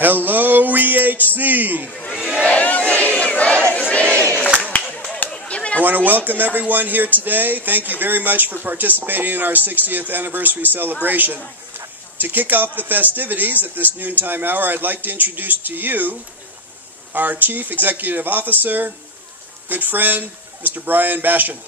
Hello, EHC. I want to welcome everyone here today. Thank you very much for participating in our 60th anniversary celebration. To kick off the festivities at this noontime hour, I'd like to introduce to you our Chief Executive Officer, good friend, Mr. Brian Bashan.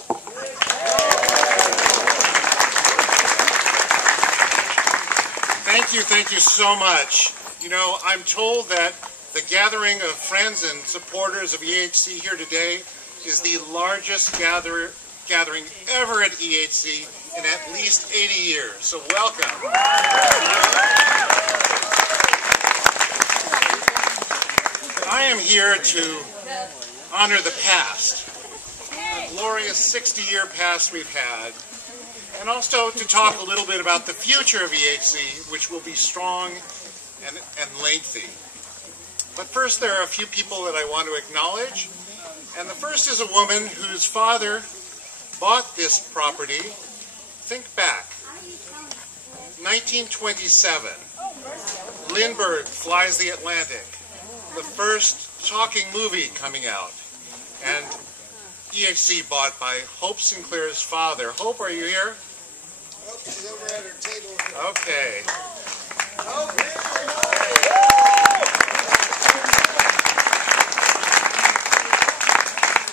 Thank you so much. You know, I'm told that the gathering of friends and supporters of EHC here today is the largest gathering ever at EHC in at least 80 years. So welcome. I am here to honor the past, the glorious 60-year past we've had, and also to talk a little bit about the future of EHC, which will be strong and lengthy. But first, there are a few people that I want to acknowledge. And the first is a woman whose father bought this property. Think back. 1927. Lindbergh Flies the Atlantic. The first talking movie coming out. And EHC bought by Hope Sinclair's father. Hope, are you here? Hope is over at her table. Okay.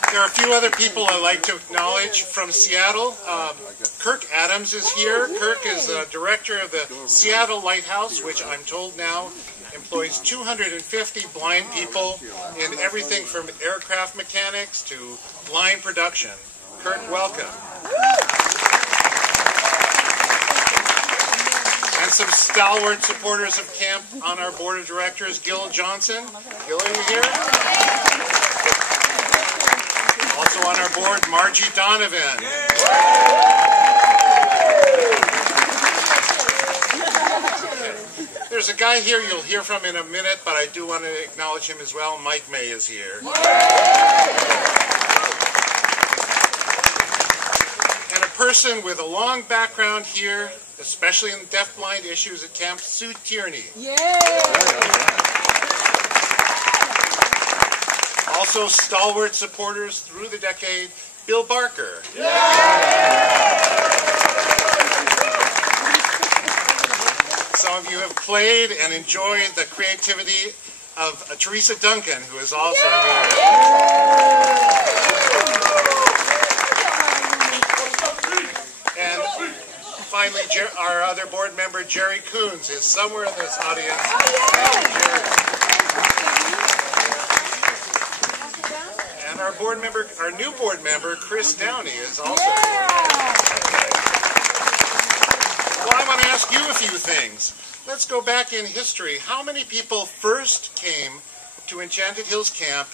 There are a few other people I'd like to acknowledge from Seattle. Kirk Adams is here. Kirk is the director of the Seattle LightHouse, which I'm told now employs 250 blind people in everything from aircraft mechanics to line production. Kirk, welcome. And some stalwart supporters of camp on our board of directors, Gil Johnson. Gil, are you here? Also on our board, Margie Donovan. There's a guy here you'll hear from in a minute, but I do want to acknowledge him as well. Mike May is here. And a person with a long background here, especially in deafblind issues at Camp, Sue Tierney. Also stalwart supporters through the decade, Bill Barker. Some of you have played and enjoyed the creativity of Teresa Duncan, who is also here. And finally, our other board member, Jerry Coons, is somewhere in this audience. And our new board member, Chris Downey, is also here. Well, I want to ask you a few things. Let's go back in history. How many people first came to Enchanted Hills Camp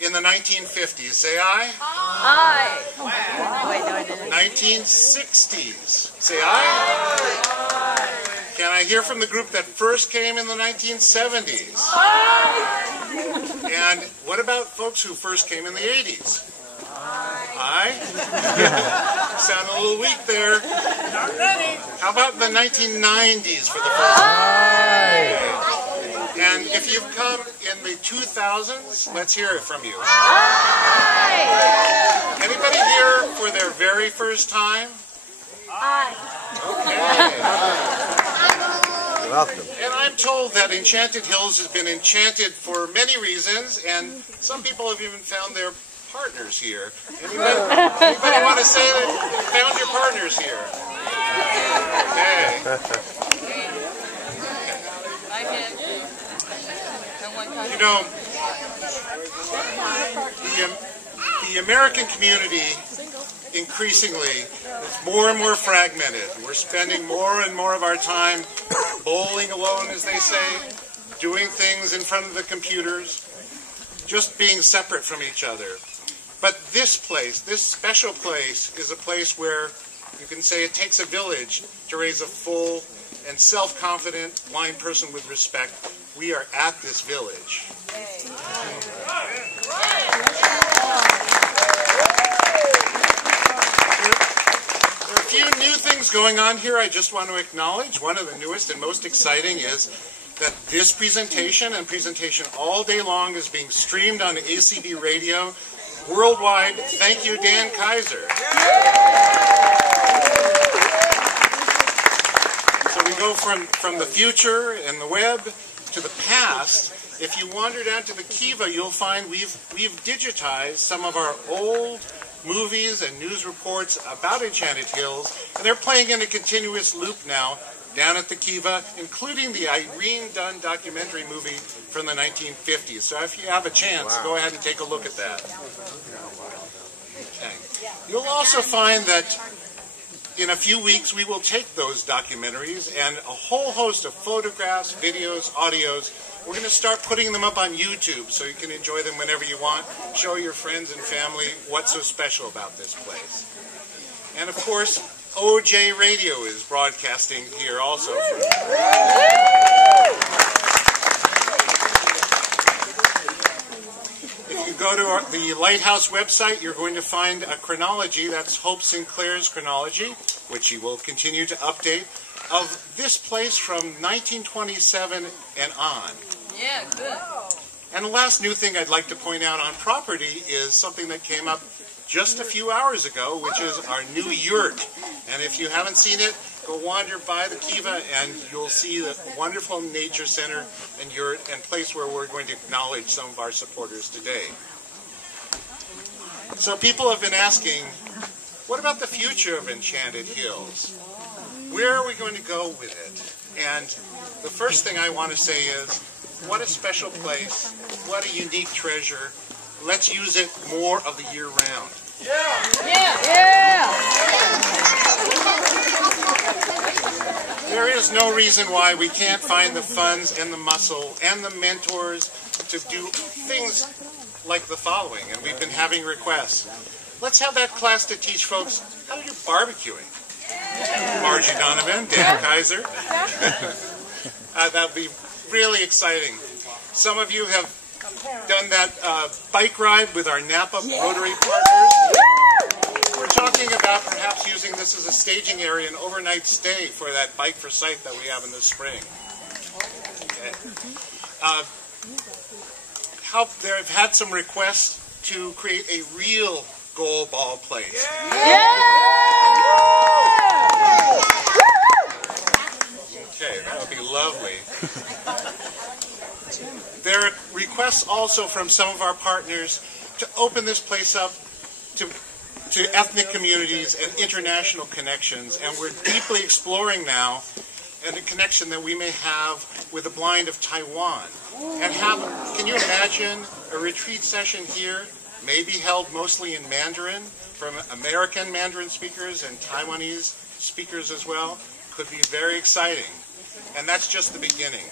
in the 1950s? Say aye. Aye. Wow. 1960s. Say aye. Can I hear from the group that first came in the 1970s? And what about folks who first came in the 80s? Aye? Sound a little weak there. Not ready. How about the 1990s for the first time? And if you've come in the 2000s, let's hear it from you. Anybody here for their very first time? Okay. Welcome. And I'm told that Enchanted Hills has been enchanted for many reasons, and some people have even found their partners here. Anybody want to say that you found your partners here? Okay. You know, the American community increasingly is more and more fragmented. We're spending more and more of our time bowling alone, as they say, doing things in front of the computers, just being separate from each other. But this place, this special place, is a place where you can say it takes a village to raise a full and self-confident blind person with respect. We are at this village. There are a few new things going on here I just want to acknowledge. One of the newest and most exciting is that this presentation and presentation all day long is being streamed on ACB radio worldwide. Thank you, Dan Kaiser. So we go from the future and the web to the past. If you wander down to the Kiva, you'll find we've digitized some of our old movies and news reports about Enchanted Hills, and they're playing in a continuous loop now down at the Kiva, including the Irene Dunn documentary movie from the 1950s. So if you have a chance, go ahead and take a look at that. Okay. You'll also find that in a few weeks we will take those documentaries and a whole host of photographs, videos, audios. We're going to start putting them up on YouTube so you can enjoy them whenever you want. Show your friends and family what's so special about this place. And of course, OJ Radio is broadcasting here also. If you go to the LightHouse website, you're going to find a chronology. That's Hope Sinclair's chronology, which he will continue to update, of this place from 1927 and on. Yeah, good. And the last new thing I'd like to point out on property is something that came up just a few hours ago, which is our new yurt. And if you haven't seen it, go wander by the Kiva and you'll see the wonderful nature center and yurt and place where we're going to acknowledge some of our supporters today. So people have been asking, what about the future of Enchanted Hills? Where are we going to go with it? And the first thing I want to say is, what a special place, what a unique treasure. Let's use it more of the year round. Yeah! Yeah! There is no reason why we can't find the funds and the muscle and the mentors to do things like the following, and we've been having requests. Let's have that class to teach folks how to do barbecuing. Margie Donovan, Dan Kaiser. That would be really exciting. Some of you have done that bike ride with our Napa Rotary partners. We're talking about perhaps using this as a staging area, an overnight stay for that Bike for Sight that we have in the spring. Okay. They've had some requests to create a real goal ball place. Okay, that would be lovely. There are requests also from some of our partners to open this place up to ethnic communities and international connections, and we're deeply exploring now and a connection that we may have with the blind of Taiwan. And can you imagine a retreat session here, maybe held mostly in Mandarin, from American Mandarin speakers and Taiwanese speakers as well? Could be very exciting. And that's just the beginning.